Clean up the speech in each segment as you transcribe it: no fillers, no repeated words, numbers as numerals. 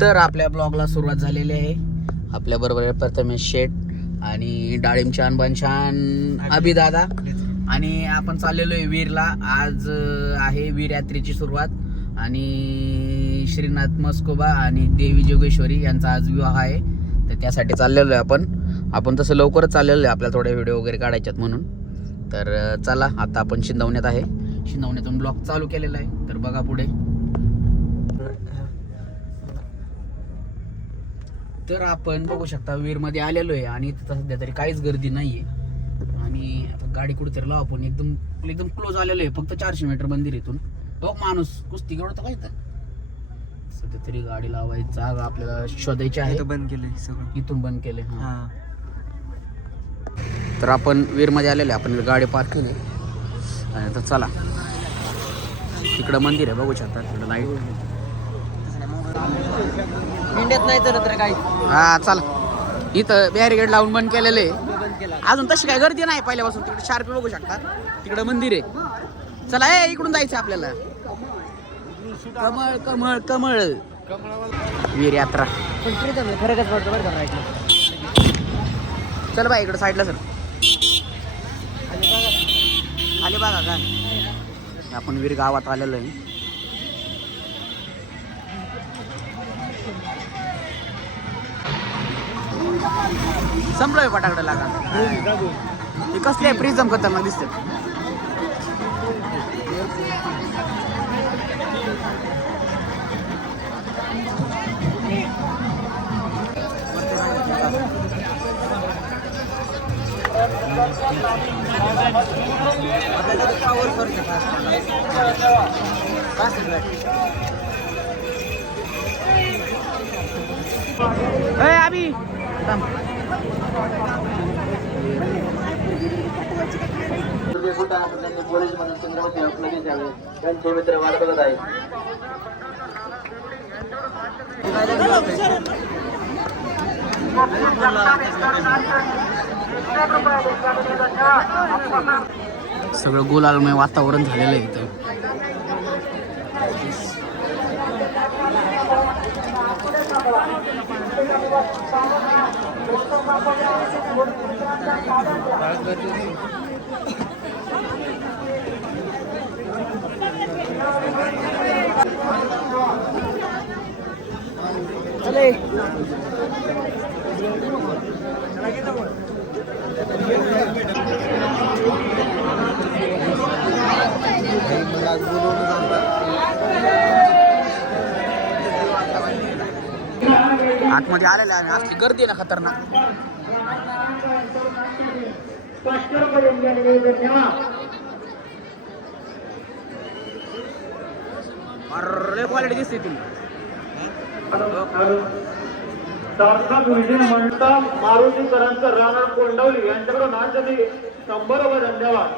तर आपल्या ब्लॉगला सुरुवात झालेली आहे. आपल्या बरोबर प्रथमेश शेठ आणि डाळिंबछान बनछान अभिदादा आणि आपण चाललेलो आहे वीरला. आज आहे वीर यात्रेची सुरुवात आणि श्रीनाथ मस्कोबा आणि देवी जोगेश्वरी यांचा आज विवाह आहे. तर त्यासाठी चाललेलो आहे आपण तसं लवकरच चाललेलो आहे. आपल्याला थोडे व्हिडिओ वगैरे काढायच्यात म्हणून. तर चला आता आपण शिंदवण्यात आहे. शिंदवण्यातून ब्लॉग चालू केलेला आहे. तर बघा पुढे. तर आपण बघू शकता वीरमध्ये आलेलो आहे आणि तिथं सध्या तरी काहीच गर्दी नाहीये. आणि आता गाडी कुठेतरी लावा. आपण एकदम एकदम क्लोज आलेलो आहे. फक्त 400 मीटर मंदिर इथून. तो माणूस कुस्ती खेळतो काय तर सध्या तरी गाडी लावायची जागा आपल्याला शोधायची आहे. बंद केले सगळं, इथून बंद केले. हा. तर आपण वीरमध्ये आलेलो आहे. आपण गाडी पार्क केली आणि आता चला तिकडं मंदिर आहे बघू शकता. तिकडं लाईट इंडियात नाही तर काय. हा चला. इथं बॅरिगेड लावून बंद केलेलं आहे. अजून तशी काय गर्दी नाही पहिल्यापासून. तिकडे शार्पी बघू शकता. तिकडं मंदिर आहे. चला इकडून जायचं आपल्याला. कमळ कमळ कमळ वीर यात्रा. फरकच पडतो बरं का. चल बाई इकडं साईडला सर. आले बघा का आपण वीर गावात आलेलो आहे. संपलोय फटाकडे लागा. हे कसले प्रिझम खतरनाक दिसते. अभी पोलीस म्हणून चंद्रवती आपल्याला द्यावे. त्यांचे मित्र वाट बघत आहे. सगळं गुलालमय वातावरण झालेलं आहे इथं. चले आतमध्ये आलेला आहे. असली गर्दी आहे ना खतरनाक. अरे क्वालिटी दिसते तुम्ही. सार्थक विजय म्हणता मारुतीकरांचा राणा कोंडवली यांच्याकडून नाचसाठी 100 धन्यवाद.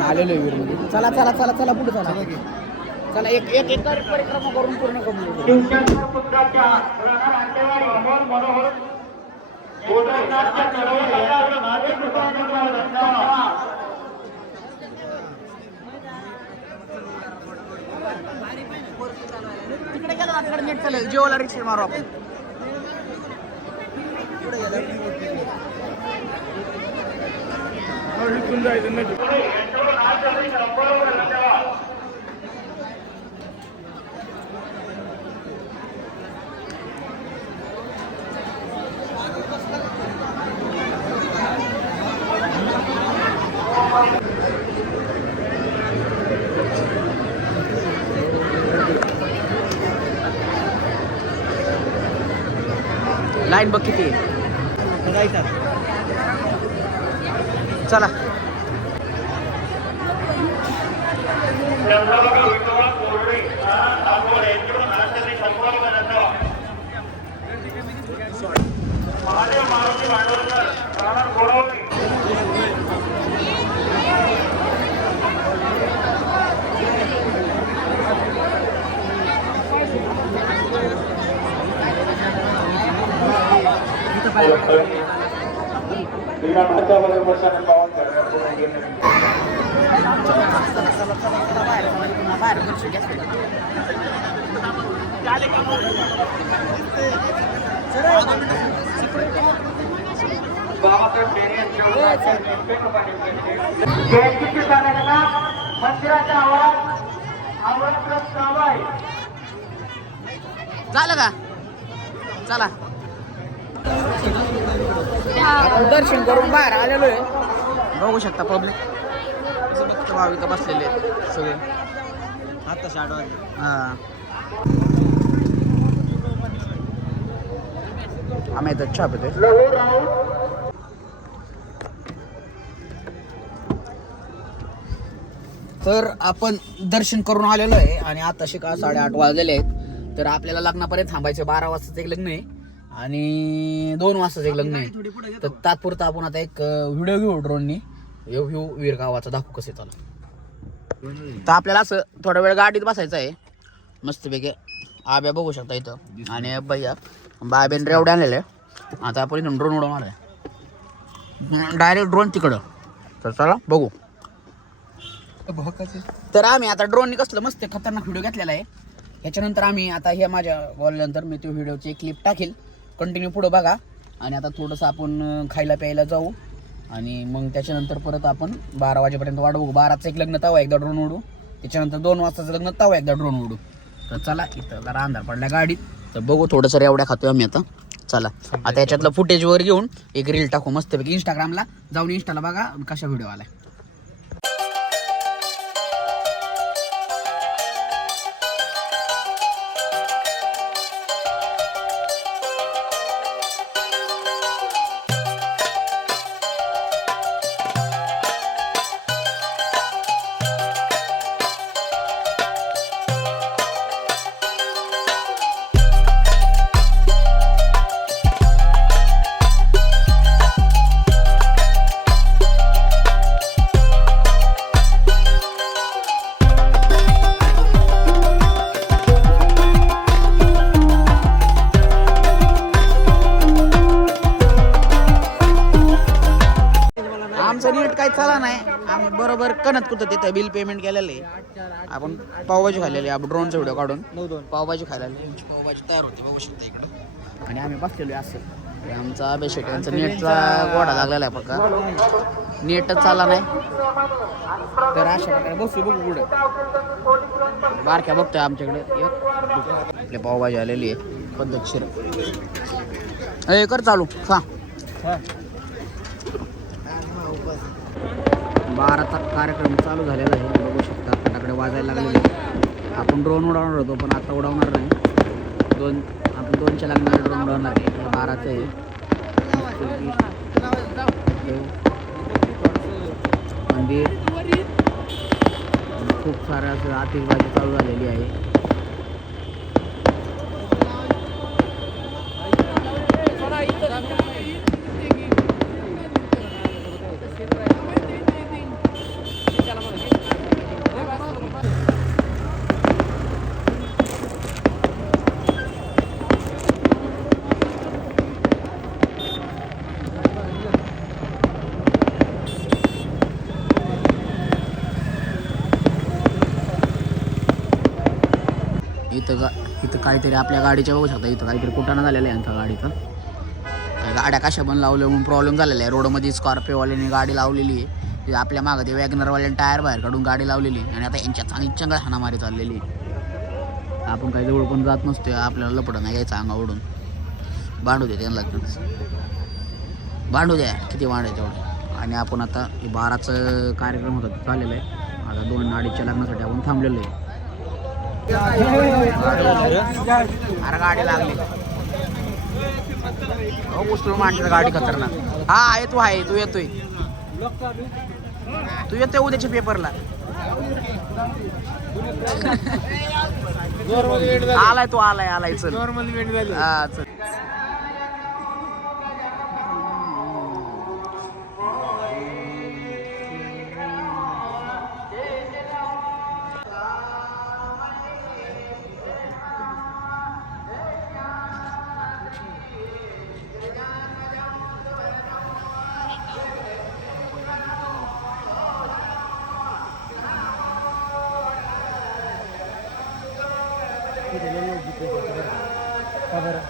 आलेलो आहे वीरमध्ये. चला चला चला चला पुढे चला. चला एक एक एक परिक्रमा करून पूर्ण करू. शिवशंकर पुत्राच्या राणा रांडेवाडी अमोल मनोहर गोदाईनाथच्या चढवणी यांच्याकडून धन्यवाद. तिकडे गेलो ना तिकडे नेट चालेल. जेवायला रिक्षा मारू आपण. लाईन बघ किती आहे. चला महादेव मारुती भांडवलकर राणा कोंडवली. क्रीडा भारतामध्ये वर्षाने पावन बाहेर दर्शन घेतलं. जयंतीचे जाण्याकरता मंदिराच्या आवाज प्रस्ताव आहे. झालं का? चला आपण दर्शन करून बाहेर आलेलो आहे. बघू शकता पब्लिक भक्त भाविक बसलेले आहेत सगळे. आता 8 वाजले. हा आम्ही इथं चहा पितोय. लहू राऊत तर आपण दर्शन करून आलेलो आहे आणि आता शिका 8:30 वाजलेले आहेत. तर आपल्याला लग्नापर्यंत थांबायचं. 12 वाजताचं एक लग्न आहे आणि 2 वाजताचं एक लग्न आहे. तर तात्पुरता आपण आता एक व्हिडिओ घेऊ ड्रोननी. व्ह्यू वीर गावाचा दाखवू कसे चालू. तर आपल्याला असं थोडा वेळ गाडीत बसायचं आहे मस्तपैकी. आब्या बघू शकता इथं आणि भैया बाबेन रेवडे आणलेले. आता आपण इथून ड्रोन उडवणार आहे. डायरेक्ट ड्रोन तिकडं. तर चला बघू. तर आम्ही आता ड्रोननी कसलं मस्त खतरनाक व्हिडिओ घेतलेला आहे. ह्याच्यानंतर आम्ही आता हे माझ्या बोलल्यानंतर मी त्या व्हिडिओची क्लिप टाकेल. कंटिन्यू पुढं बघा. आणि आता थोडंसं आपण खायला प्यायला जाऊ आणि मग त्याच्यानंतर परत आपण 12 वाजेपर्यंत वाट बघू. 12चं एक लग्न तवा एकदा ड्रोन उडू. त्याच्यानंतर 2 वाजताचं लग्न तवा एकदा ड्रोन उडू. तर चला इथं जरा अंधार पडला गाडीत. तर बघू थोडंसं रेवड्या खातोय आम्ही आता. चला आता याच्यातलं फुटेज वर घेऊन एक रील टाकू मस्तपैकी. इंस्टाग्रामला जाऊन इंस्टाला बघा कशा व्हिडिओ आलाय. आमचं नीट काही चाला नाही. आम्ही बरोबर कणत कुठं तिथं बिल पेमेंट केलेलं आहे. आपण पावभाजी खाल्लेली आहे. आपण ड्रोनचा व्हिडिओ काढून पावभाजी खायला. पावभाजी तयार होती बघू शकता इकडं. आणि आम्ही बसलेलो आहे असं. आमचा बेशेट यांचा नेटचा गोडा लागलेला आहे फक्त. नेटच चालला नाही. तर अशा प्रकारे बसू बघू पुढं. बारक्या बघतोय आमच्याकडे आपली पावभाजी आलेली आहे पद्धतशीर. हे कर चालू खा. 12चा कार्यक्रम चालू झालेला आहे बघू शकता. फटाकडे वाजायला लागलेले. आपण ड्रोन उडवणार होतो पण आता उडवणार नाही. आपण 2च्या लग्नाला ड्रोन उडवणार आहे. 12चं आहे. मंदिर खूप सारं असं आतिषबाजी चालू झालेली आहे. इथं काहीतरी आपल्या गाडीच्या बघू शकता. इथं काहीतरी कुटाणा झालेलं आहे यांच्या गाडीचं. गाड्या कशा पण लावल्या म्हणून प्रॉब्लेम झालेला आहे. रोडमध्ये स्कॉर्पिओवाल्याने गाडी लावलेली आहे. आपल्या मागं ते वॅगनरवाल्याने टायर बाहेर काढून गाडी लावलेली आहे. आणि आता यांच्या चांगली चंगळ हाणामारी चाललेली आहे. आपण काही जवळ पण जात नसतो. आपल्याला लपडं नाही घ्यायचं अंगावडून. भांडू द्या त्यांना. भांडू द्या किती भांडायचं तेवढं. आणि आपण आता 12चं कार्यक्रम होता ते चाललेलं आहे. आता 2-2:30च्या लग्नासाठी आपण थांबलेलो आहे. अरे गाडी लागली. हो मुस्लिम माणसं गाडी खतरनाक. हा आहे तू आहे. तू येतोय. तू येतोय उद्याच्या पेपरला. आलाय तू आलाय चल. हा चल. का बरं?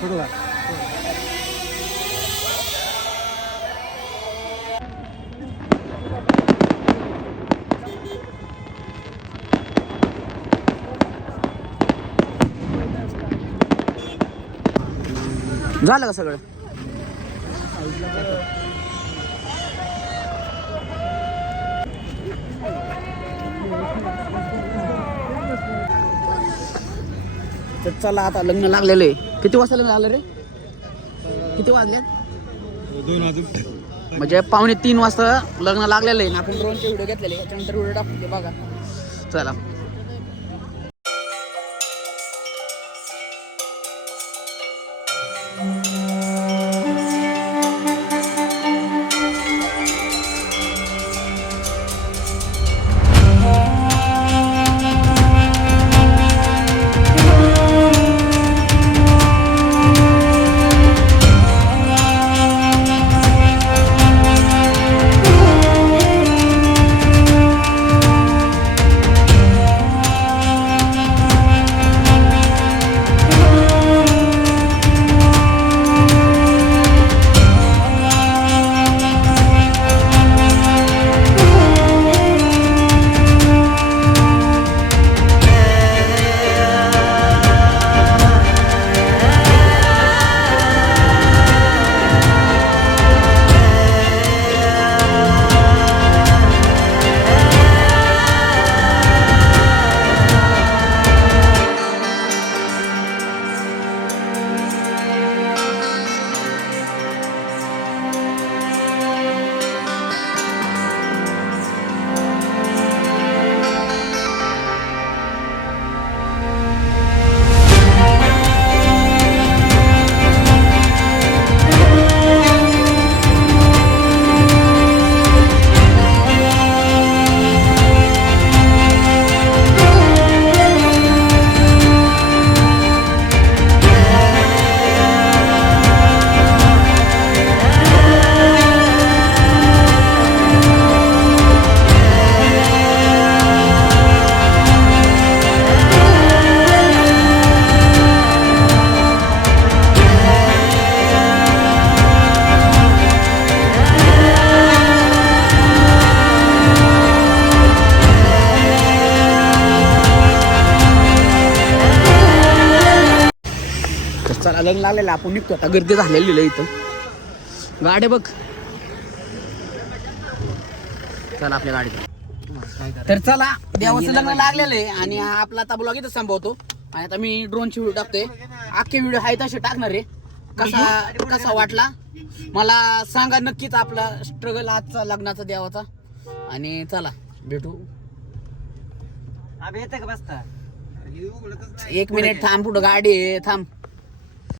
कुठं का? झालं का सगळं? तर चला आता लग्न लागलेलं आहे. किती वाजता लग्न लागलं रे? किती वाजल्यात? 2 वाजून म्हणजे 2:45 वाजता लग्न लागलेलं आहे. आपण ड्रोनचे व्हिडिओ घेतलेले, त्याच्यानंतर व्हिडिओ टाकून ते बघा. चला. चला लग्न लागलेलं, आपण निघतो आता. गर्दी झालेली इथं. गाडी बघ. चला आपल्या गाडीत. तर चला, देवाचं लग्न लागलेलं आहे आणि हा आपला आता ब्लॉग इथं संपवतो. आणि आता मी ड्रोनची व्हिडिओ टाकतोय. अख्खे व्हिडिओ आहे तसे टाकणार आहे. कसा वाटला मला सांगा नक्कीच, आपला स्ट्रगल आजचा लग्नाचा देवाचा. आणि चला भेटू. अबे येते का बसता? 1 मिनिट थांब, पुढं गाडी आहे, थांब.